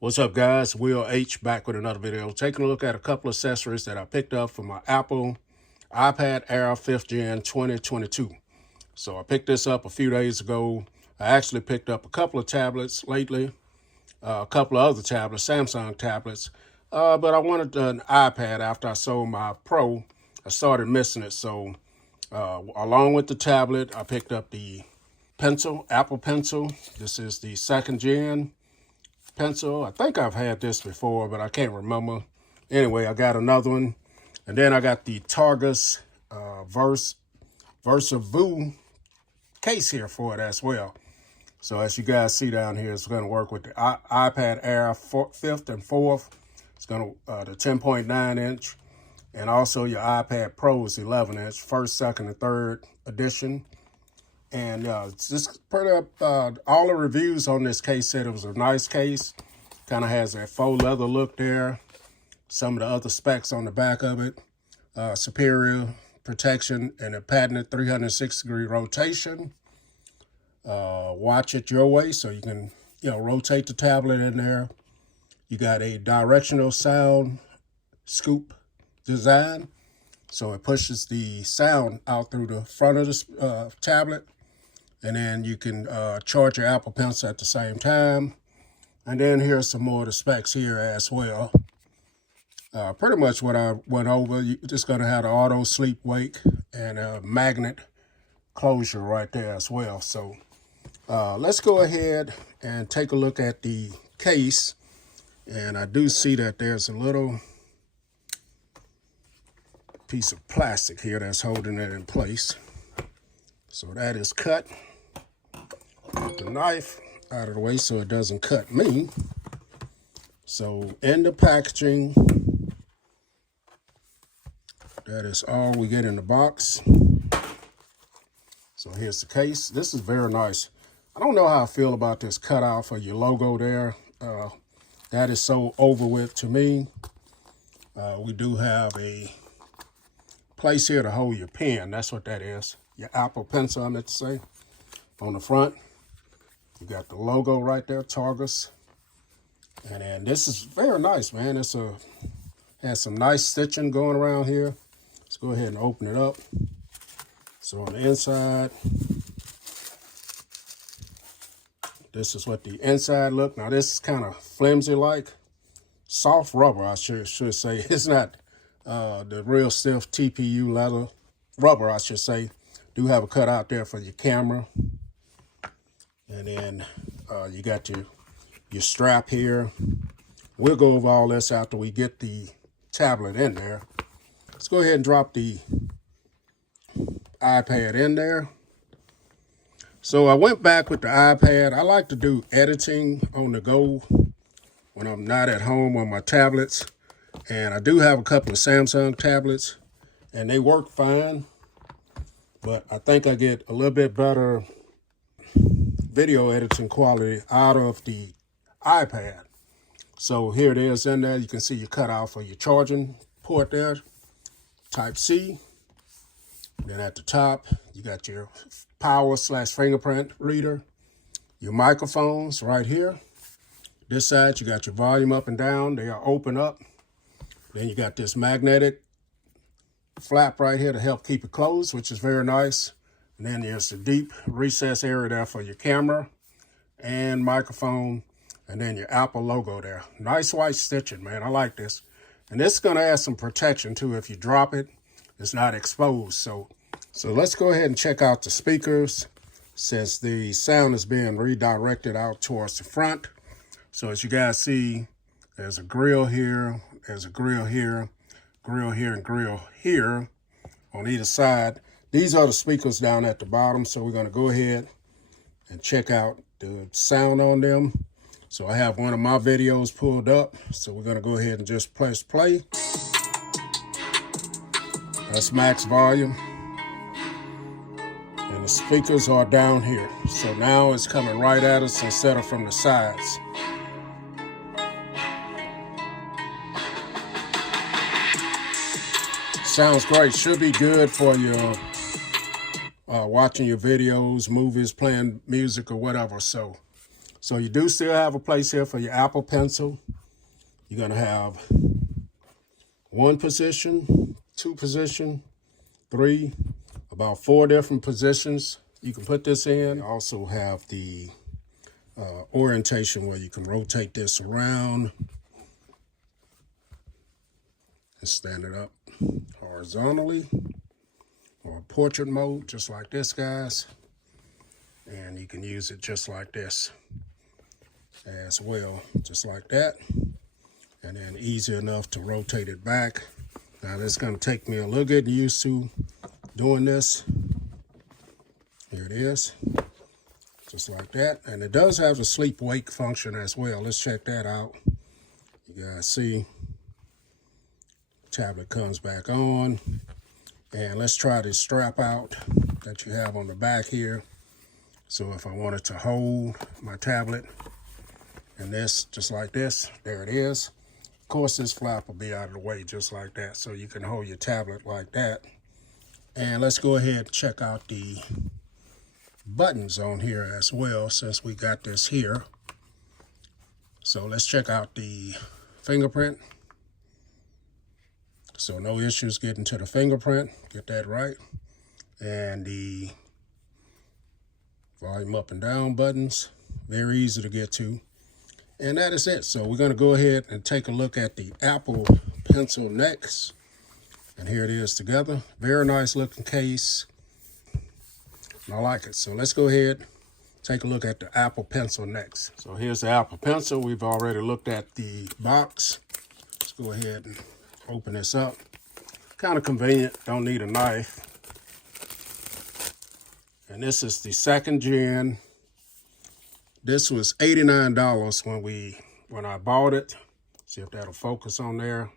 What's up, guys? Will H back with another video. Taking a look at a couple of accessories that I picked up for my Apple iPad Air 5th Gen 2022. So I picked this up a few days ago. I actually picked up a couple of tablets lately, a couple of other tablets, Samsung tablets, but I wanted an iPad after I sold my Pro. I started missing it, so along with the tablet, I picked up the pencil, Apple Pencil. This is the 2nd Gen pencil. I think I've had this before, but I can't remember. Anyway, I got another one. And then I got the Targus VersaVu case here for it as well. So as you guys see down here, it's going to work with the iPad Air 5th and 4th. It's going to the 10.9 inch. And also your iPad Pro is 11 inch, 1st, 2nd, and 3rd edition. And just put up all the reviews on this case said it was a nice case. Kind of has that faux leather look there. Some of the other specs on the back of it. Superior protection and a patented 360-degree rotation. Watch it your way so you can, rotate the tablet in there. You got a directional sound scoop design. So it pushes the sound out through the front of the tablet. And then you can charge your Apple Pencil at the same time. And then here's some more of the specs here as well. Pretty much what I went over. You're just going to have the auto sleep wake and a magnet closure right there as well. So let's go ahead and take a look at the case. And I do see that there's a little piece of plastic here that's holding it in place. So that is cut. Put the knife out of the way so it doesn't cut me. So in the packaging, that is all we get in the box. So here's the case. This is very nice. I don't know how I feel about this cutout for your logo there. That is so over with to me. We do have a place here to hold your pen. That's what that is. Your Apple Pencil, I meant to say. On the front, you got the logo right there, Targus. And then this is very nice, man. Has some nice stitching going around here. Let's go ahead and open it up. So on the inside, this is what the inside look. Now this is kind of flimsy like. Soft rubber, I should say. It's not the real stiff TPU leather. Rubber, I should say. Do have a cutout there for your camera. And then you got your strap here. We'll go over all this after we get the tablet in there. Let's go ahead and drop the iPad in there. So I went back with the iPad. I like to do editing on the go when I'm not at home on my tablets. And I do have a couple of Samsung tablets, and they work fine. But I think I get a little bit better video editing quality out of the iPad. So here it is in there. You can see your cutout for your charging port there, Type-C. Then at the top, you got your power/fingerprint reader, your microphones right here. This side, you got your volume up and down. They are open up. Then you got this magnetic flap right here to help keep it closed, which is very nice. And then there's the deep recess area there for your camera and microphone. And then your Apple logo there. Nice white stitching, man. I like this. And this is going to add some protection too. If you drop it, it's not exposed. So let's go ahead and check out the speakers. Since the sound is being redirected out towards the front. So as you guys see, there's a grill here. There's a grill here. Grill here and grill here on either side. These are the speakers down at the bottom, so we're going to go ahead and check out the sound on them. So I have one of my videos pulled up, so we're going to go ahead and just press play. That's max volume. And the speakers are down here. So now it's coming right at us instead of from the sides. Sounds great. Should be good for your watching your videos, movies, playing music or whatever. So So you do still have a place here for your Apple Pencil. You're going to have 1 position, 2 position, 3, about 4 different positions you can put this in. You also have the orientation where you can rotate this around and stand it up horizontally, or portrait mode, just like this, guys. And you can use it just like this as well, just like that. And then easy enough to rotate it back. Now this is going to take me a little getting used to doing this. Here it is, just like that. And it does have the sleep-wake function as well. Let's check that out. You guys see, tablet comes back on. And let's try the strap out that you have on the back here. So if I wanted to hold my tablet and this, just like this, there it is. Of course, this flap will be out of the way just like that, so you can hold your tablet like that. And let's go ahead and check out the buttons on here as well, since we got this here. So let's check out the fingerprint. So no issues getting to the fingerprint, get that right. And the volume up and down buttons, very easy to get to. And that is it. So we're going to go ahead and take a look at the Apple Pencil next. And here it is together. Very nice looking case. I like it. So let's go ahead, take a look at the Apple Pencil next. So here's the Apple Pencil. We've already looked at the box. Let's go ahead and open this up. Kind of convenient, don't need a knife. And this is the 2nd gen. This was $89 when I bought it. See if that'll focus on there.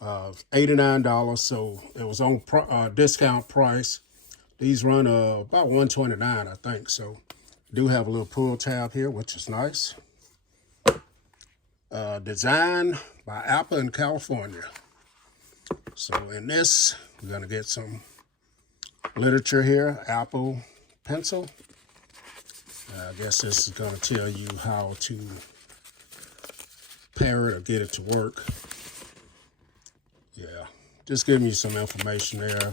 $89, so it was on discount price. These run about $129, I think. So do have a little pull tab here, which is nice. Designed by Apple in California. So in this, we're going to get some literature here. Apple Pencil. I guess this is going to tell you how to pair it or get it to work. Yeah, just giving you some information there.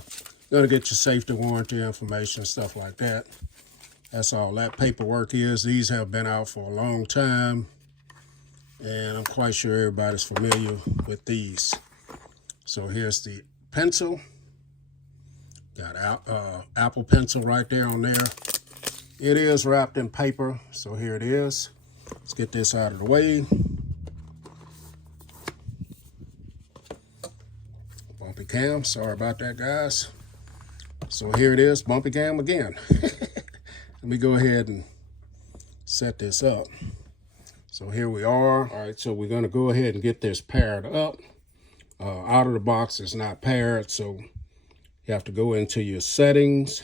Going to get your safety warranty information, stuff like that. That's all that paperwork is. These have been out for a long time, and I'm quite sure everybody's familiar with these. So here's the pencil. Got Apple Pencil right there on there. It is wrapped in paper, so here it is. Let's get this out of the way. Bumpy cam, sorry about that, guys. So here it is, bumpy cam again. Let me go ahead and set this up. So here we are. All right, so we're gonna go ahead and get this paired up. Out of the box, it's not paired, so you have to go into your settings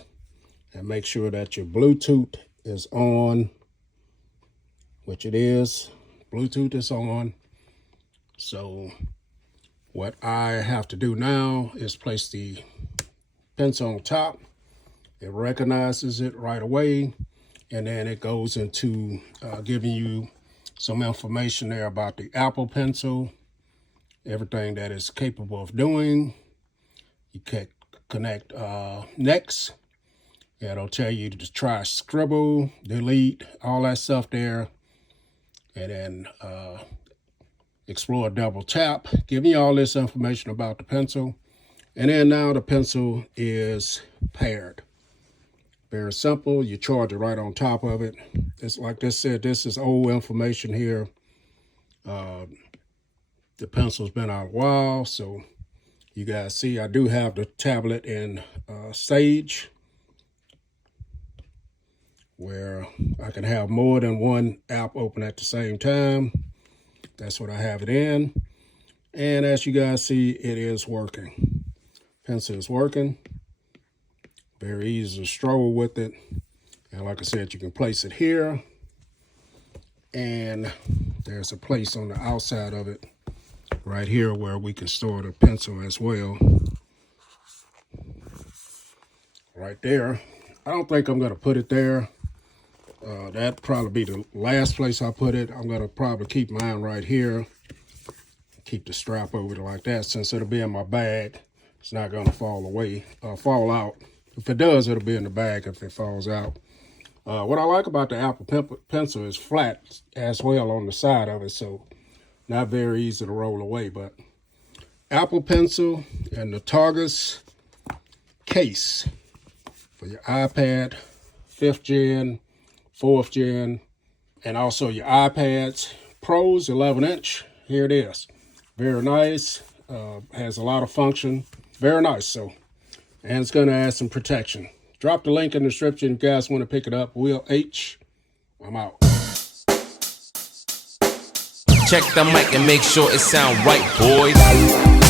and make sure that your Bluetooth is on, which it is. Bluetooth is on. So what I have to do now is place the pencil on top. It recognizes it right away, and then it goes into giving you some information there about the Apple Pencil, everything that it's capable of doing. You can connect next. It'll tell you to try scribble, delete, all that stuff there. And then explore double tap, giving you all this information about the pencil. And then now the pencil is paired. Very simple. You charge it right on top of it. It's like this said, this is old information here. The pencil's been out a while, so you guys see I do have the tablet in stage, where I can have more than one app open at the same time. That's what I have it in. And as you guys see, it is working. Pencil is working. Very easy to stroll with it. And like I said, you can place it here. And there's a place on the outside of it right here where we can store the pencil as well. Right there. I don't think I'm going to put it there. That'd probably be the last place I put it. I'm gonna probably keep mine right here. Keep the strap over it like that, since it'll be in my bag. It's not gonna fall away, fall out. If it does, it'll be in the bag if it falls out. What I like about the Apple Pencil is flat as well on the side of it, so not very easy to roll away. But Apple Pencil and the Targus case for your iPad, 5th gen, 4th gen, and also your iPads Pros 11-inch. Here it is. Very nice. Has a lot of function. Very nice. So, and it's going to add some protection. Drop the link in the description if you guys want to pick it up. Will H. I'm out. Check the mic and make sure it sound right, boys.